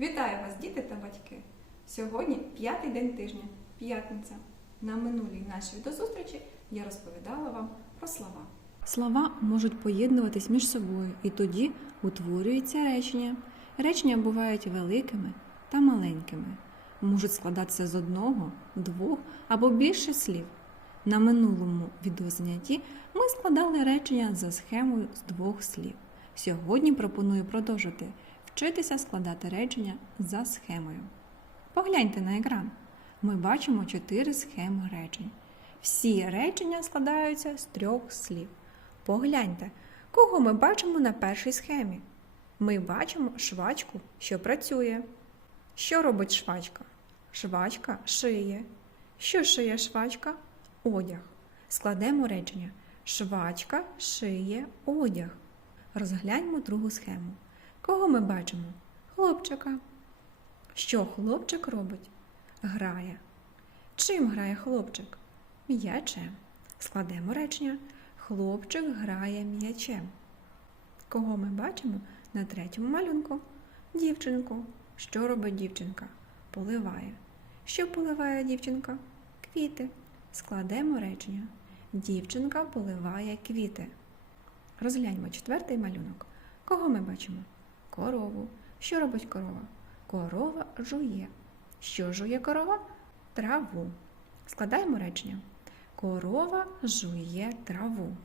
Вітаю вас, діти та батьки! Сьогодні п'ятий день тижня, п'ятниця. На минулій нашій дозустрічі я розповідала вам про слова. Слова можуть поєднуватись між собою, і тоді утворюється речення. Речення бувають великими та маленькими, можуть складатися з одного, двох або більше слів. На минулому відеозанятті ми складали речення за схемою з двох слів. Сьогодні пропоную продовжити вчитися складати речення за схемою. Погляньте на екран. Ми бачимо чотири схеми речень. Всі речення складаються з трьох слів. Погляньте, кого ми бачимо на першій схемі. Ми бачимо швачку, що працює. Що робить швачка? Швачка шиє. Що шиє швачка? Одяг. Складемо речення. Швачка шиє одяг. Розгляньмо другу схему. Кого ми бачимо? Хлопчика. Що хлопчик робить? Грає. Чим грає хлопчик? М'ячем. Складемо речення. Хлопчик грає м'ячем. Кого ми бачимо на третьому малюнку? Дівчинку. Що робить дівчинка? Поливає. Що поливає дівчинка? Квіти. Складемо речення. Дівчинка поливає квіти. Розгляньмо четвертий малюнок. Кого ми бачимо? Корову. Що робить корова? Корова жує. Що жує корова? Траву. Складаємо речення. Корова жує траву.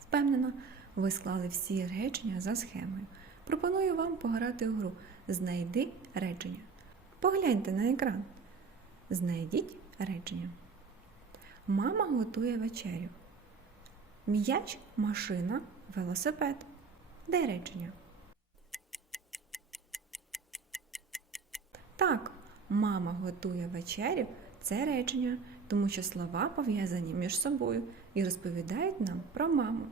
Впевнено, ви склали всі речення за схемою. Пропоную вам пограти у гру Знайди речення. Погляньте на екран. Знайдіть речення. Мама готує вечерю. М'яч, машина, велосипед. Де речення? Так, мама готує вечерю це речення, тому що слова пов'язані між собою і розповідають нам про маму.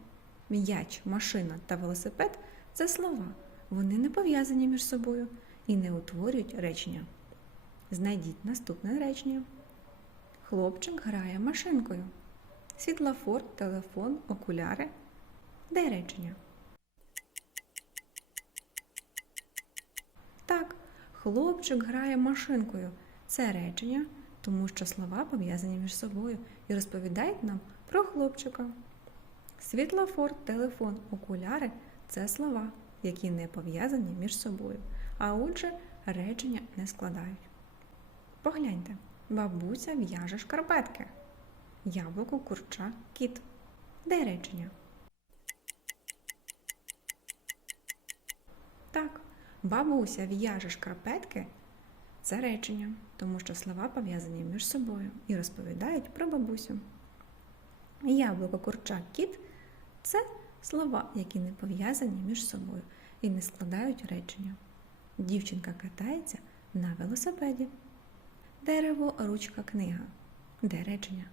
М'яч, машина та велосипед це слова. Вони не пов'язані між собою і не утворюють речення. Знайдіть наступне речення. Хлопчик грає машинкою. Світлофор, телефон, окуляри. Де речення? Хлопчик грає машинкою. Це речення, тому що слова пов'язані між собою і розповідають нам про хлопчика. Світлофор, телефон, окуляри це слова, які не пов'язані між собою, а отже, речення не складають. Погляньте, бабуся в'яже шкарпетки. Яблуко, курча, кіт. Де речення? Бабуся в'яже шкарпетки це речення, тому що слова пов'язані між собою і розповідають про бабусю. Яблуко, курча, кіт це слова, які не пов'язані між собою і не складають речення. Дівчинка катається на велосипеді. Дерево, ручка, книга. Де речення?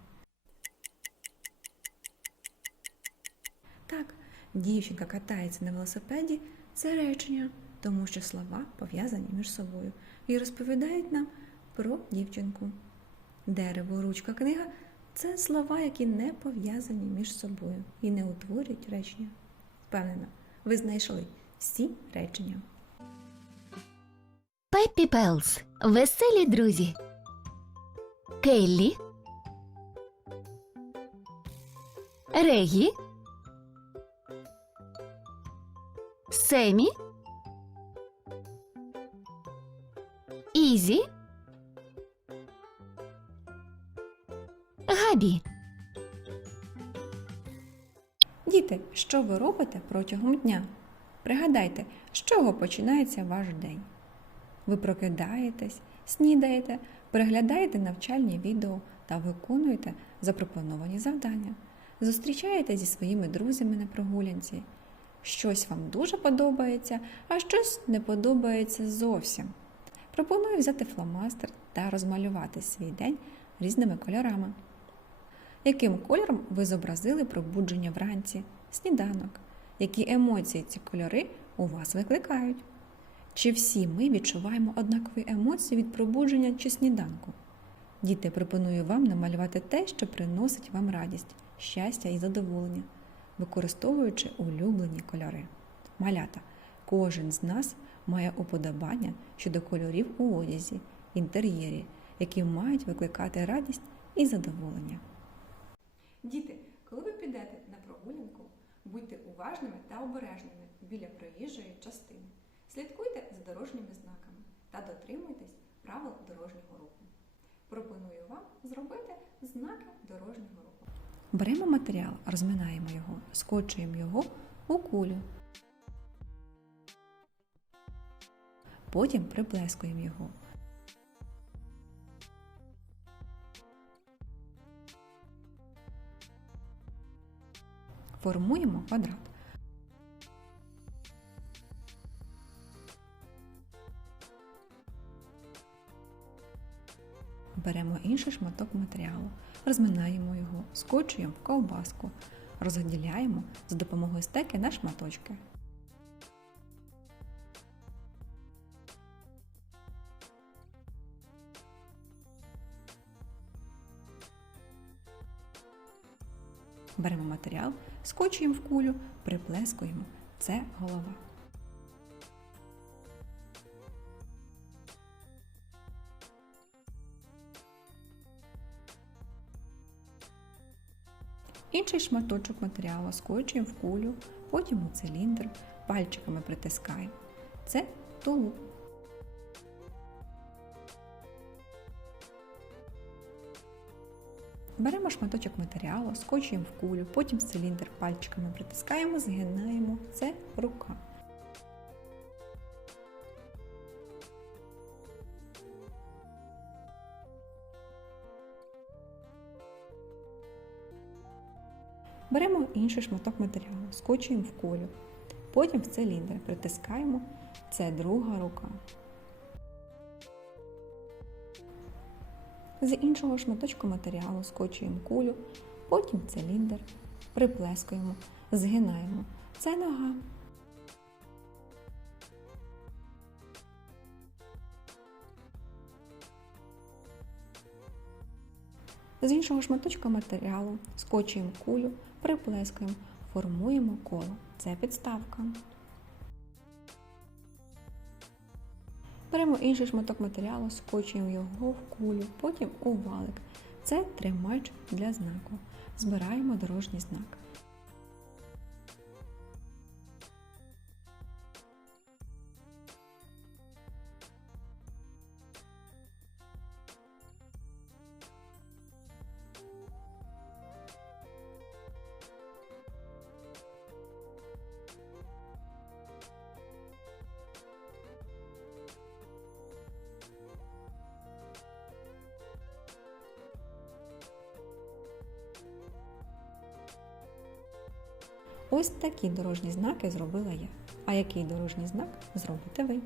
Так, дівчинка катається на велосипеді це речення, тому що слова пов'язані між собою і розповідають нам про дівчинку. Дерево, ручка, книга це слова, які не пов'язані між собою і не утворюють речення. Впевнена, ви знайшли всі речення. Пеппі Пелс. Веселі друзі. Келлі. Регі. Семі. Ізі. Габі. Діти, що ви робите протягом дня? Пригадайте, з чого починається ваш день. Ви прокидаєтесь, снідаєте, переглядаєте навчальні відео та виконуєте запропоновані завдання. Зустрічаєте зі своїми друзями на прогулянці. Щось вам дуже подобається, а щось не подобається зовсім. Пропоную взяти фломастер та розмалювати свій день різними кольорами. Яким кольором ви зобразили пробудження вранці, сніданок? Які емоції ці кольори у вас викликають? Чи всі ми відчуваємо однакові емоції від пробудження чи сніданку? Діти, пропоную вам намалювати те, що приносить вам радість, щастя і задоволення, використовуючи улюблені кольори. Малята, кожен з нас має уподобання щодо кольорів у одязі, інтер'єрі, які мають викликати радість і задоволення. Діти, коли ви підете на прогулянку, будьте уважними та обережними біля проїжджої частини. Слідкуйте за дорожніми знаками та дотримуйтесь правил дорожнього руху. Пропоную вам зробити знаки дорожнього руху. Беремо матеріал, розминаємо його, скочуємо його у кулю. Потім приплескуємо його. Формуємо квадрат. Беремо інший шматок матеріалу, розминаємо його, скочуємо в ковбаску, розділяємо за допомогою стеки на шматочки. Беремо матеріал, скочуємо в кулю, приплескуємо. Це голова. Інший шматочок матеріалу скочуємо в кулю, потім у циліндр, пальчиками притискаємо. Це тулуб. Беремо шматочок матеріалу, скочуємо в кулю, потім циліндр пальчиками притискаємо, згинаємо. Це рука. Беремо інший шматок матеріалу, скочуємо в кулю, потім в циліндр притискаємо. Це друга рука. З іншого шматочку матеріалу скочуємо кулю, потім циліндр, приплескуємо, згинаємо. Це нога. З іншого шматочка матеріалу скочуємо кулю, приплескуємо, формуємо коло. Це підставка. Беремо інший шматок матеріалу, скочуємо його в кулю, потім у валик. Це тримач для знаку. Збираємо дорожній знак. Ось такі дорожні знаки зробила я. А який дорожній знак зробите ви?